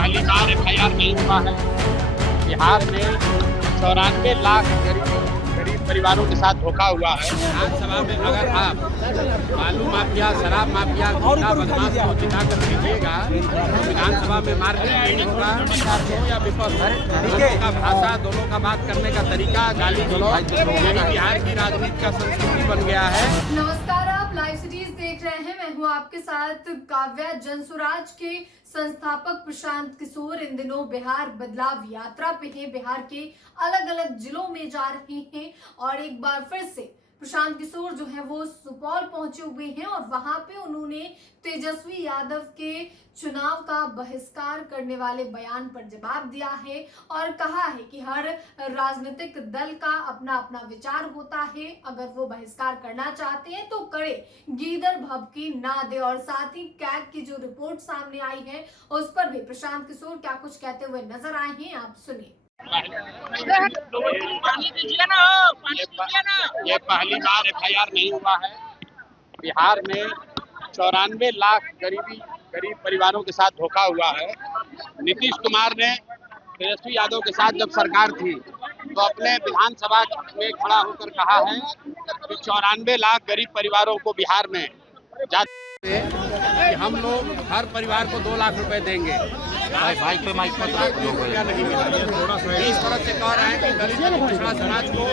पहली बार FIR नहीं हुआ है। बिहार में 94 लाख गरीब परिवारों के साथ धोखा हुआ है। विधानसभा में अगर आप बालू माफिया, शराब माफिया, गुंडा बदमाश को जिता कर दीजिएगा तो विधानसभा में मारपीट नहीं होगा। या विपक्ष दोनों का भाषा, दोनों का बात करने का तरीका, गाली गलौज, यही बिहार की राजनीति का संस्कृति बन गया है। नमस्कार, आप लाइव सिटीज देख रहे हैं। मैं हूं आपके साथ काव्या। जनसुराज के संस्थापक प्रशांत किशोर इन दिनों बिहार बदलाव यात्रा पे हैं। बिहार के अलग अलग जिलों में जा रहे हैं और एक बार फिर से प्रशांत किशोर जो है वो सुपौल पहुंचे हुए हैं और वहां पे उन्होंने तेजस्वी यादव के चुनाव का बहिष्कार करने वाले बयान पर जवाब दिया है और कहा है कि हर राजनीतिक दल का अपना अपना विचार होता है। अगर वो बहिष्कार करना चाहते हैं तो करे, गीदड़ भभकी ना दे। और साथ ही कैग की जो रिपोर्ट सामने आई है उस पर भी प्रशांत किशोर क्या कुछ कहते हुए नजर आए हैं, आप सुनिए। ये पहली बार FIR नहीं हुआ है। बिहार में 94 लाख गरीब परिवारों के साथ धोखा हुआ है। नीतीश कुमार ने तेजस्वी यादव के साथ जब सरकार थी तो अपने विधानसभा में खड़ा होकर कहा है कि 94 लाख गरीब परिवारों को बिहार में कि हम लोग हर परिवार को 2 लाख रुपए देंगे। भाई पे माइक पर नहीं मिला। इस तरह से कह रहे हैं कि दलित और पिछड़ा समाज को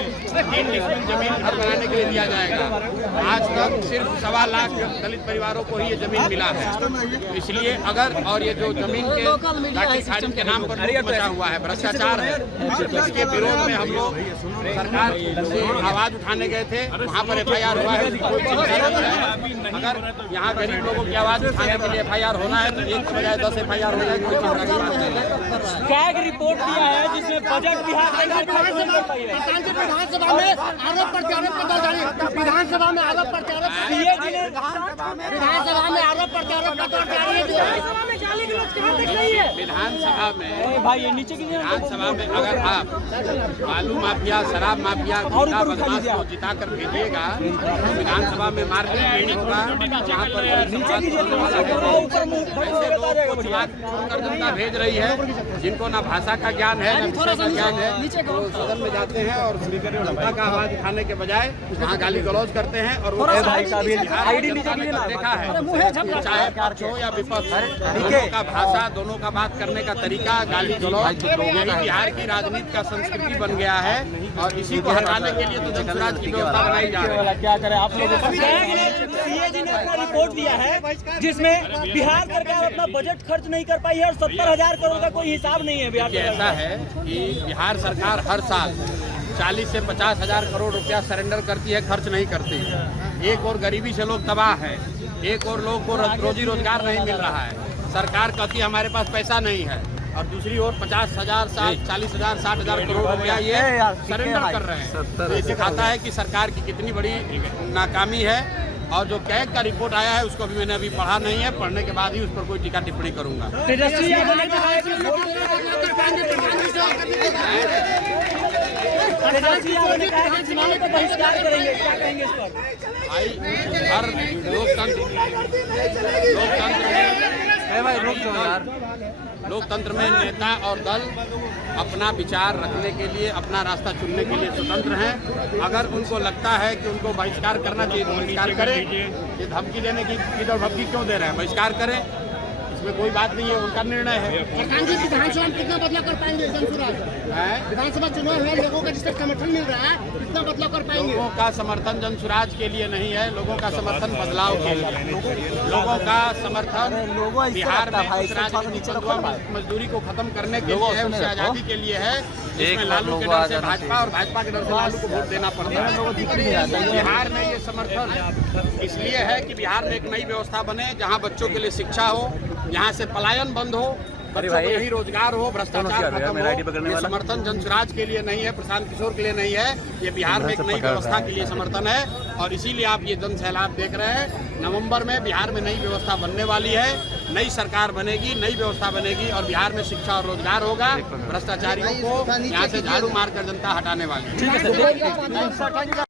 3 डिसमिल जमीन घर बनाने के लिए दिया जाएगा। आज तक सिर्फ 1.25 लाख दलित परिवारों को ही ये जमीन मिला है। इसलिए अगर और ये जो जमीन के खारिज के नाम पर बचा हुआ है, भ्रष्टाचार है, इसके विरोध में हम लोग सरकार से आवाज उठाने गए थे। वहाँ पर FIR हुआ है, कोई चिंता नहीं है। अगर यहाँ गरीब लोगों की आवाज उठाने के लिए FIR होना है तो 1 के बजाय 10 FIR हो जाए, कोई चिंता की बात नहीं है। कैग रिपोर्ट दिया है जिसमें बजट बिहार सरकार खर्च नहीं कर पाई है। विधानसभा में आरोप प्रत्यारोप करता जा रही है। विधानसभा में आरोप प्रत्यारोप विधानसभा में आरोप प्रत्यारोप करता जा रही है। विधानसभा में भाई ये नीचे की विधानसभा में अगर आप बालू माफिया, शराब माफिया, गुंडा बदमाश को जिता कर भेजिएगा तो विधानसभा में मारपीट नहीं होगा। जहाँ पर ऐसे लोग को चुनकर जनता भेज रही है जिनको ना भाषा का ज्ञान है, ना विषय का ज्ञान है, वो सदन में जाते हैं और जनता का आवाज उठाने के बजाय वहाँ गाली गलौज करते हैं। और वो देखा है, चाहे पक्ष हो या विपक्ष, दोनों का भाषा, दोनों का बात करने का तरीका, गाली गलौज, यही बिहार की राजनीति का संस्कृति बन गया है। और इसी को हटाने के लिए तो जनसुराज की व्यवस्था बनाई जा रही है। क्या करें आप लोग? सीएजी ने अपना रिपोर्ट दिया है जिसमें बिहार सरकार अपना बजट खर्च नहीं कर पाई है और 70,000 करोड़ का कोई हिसाब नहीं है। बिहार ऐसा है कि बिहार सरकार हर साल 40 से 50,000 करोड़ रुपया सरेंडर करती है, खर्च नहीं करती है। एक और गरीबी से लोग तबाह है, एक और लोग को रोजी रोजगार नहीं मिल रहा है। सरकार कहती है हमारे पास पैसा नहीं है और दूसरी ओर 50,000, 40,000, 60,000 करोड़ रुपया ये सरेंडर कर रहे हैं। तो ये दिखाता है कि सरकार की कितनी बड़ी नाकामी है। और जो कैग का रिपोर्ट आया है उसको भी मैंने अभी पढ़ा नहीं है, पढ़ने के बाद ही उस पर कोई टीका टिप्पणी करूंगा। तेजस्वी यादव ने कहा है कि चुनाव का बहिष्कार करेंगे, क्या कहेंगे इस पर? भाई हर लोकतंत्र में नेता और दल अपना विचार रखने के लिए, अपना रास्ता चुनने के लिए स्वतंत्र हैं। अगर उनको लगता है कि उनको बहिष्कार करना चाहिए तो बहिष्कार करें। ये धमकी देने की गीदड़ भभकी क्यों दे रहे हैं? बहिष्कार करें, इसमें कोई बात नहीं है, उनका निर्णय है। विधानसभा में कितना बदलाव कर पाएंगे? विधानसभा चुनाव है, लोगों का जिसका समर्थन मिल रहा है, कितना बदलाव कर पाएंगे? लोगों का समर्थन जनसुराज के लिए नहीं है, लोगों का समर्थन बदलाव के लिए। लोगों का समर्थन बिहार में मजदूरी को खत्म करने के लिए है, उससे आजादी के लिए है। जिसमें लालू के डर से भाजपा और भाजपा के डर से लालू को वोट देना पड़ता है। बिहार में ये समर्थन इसलिए है कि बिहार में एक नई व्यवस्था बने जहाँ बच्चों के लिए शिक्षा हो, यहाँ से पलायन बंद हो, बच्चों को यही रोजगार हो, भ्रष्टाचार खत्म हो। ये समर्थन जनसुराज के लिए नहीं है, प्रशांत किशोर के लिए नहीं है, ये बिहार में एक नई व्यवस्था के लिए समर्थन है। और इसीलिए आप ये जन सैलाब देख रहे हैं। नवंबर में बिहार में नई व्यवस्था बनने वाली है, नई सरकार बनेगी, नई व्यवस्था बनेगी और बिहार में शिक्षा और रोजगार होगा। भ्रष्टाचारियों को यहाँ से झाड़ू मारकर जनता हटाने वाली है।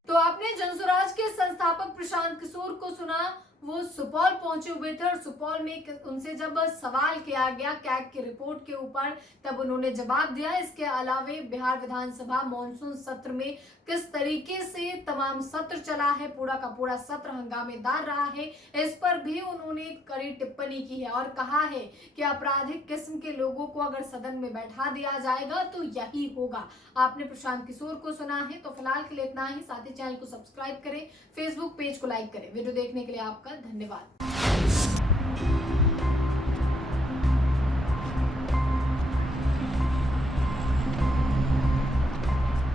तो आपने जनसुराज के संस्थापक प्रशांत किशोर को सुना। वो सुपौल पहुंचे हुए थे और सुपौल में उनसे जब सवाल किया गया कैग की रिपोर्ट के ऊपर तब उन्होंने जवाब दिया। इसके अलावे बिहार विधानसभा मॉनसून सत्र में किस तरीके से तमाम सत्र चला है, पूरा का पूरा सत्र हंगामेदार रहा है, इस पर भी उन्होंने कड़ी टिप्पणी की है और कहा है कि आपराधिक किस्म के लोगों को अगर सदन में बैठा दिया जाएगा तो यही होगा। आपने प्रशांत किशोर को सुना है। तो फिलहाल के लिए इतना ही। साथ ही चैनल को सब्सक्राइब करें, फेसबुक पेज को लाइक करें। वीडियो देखने के लिए आपका धन्यवाद।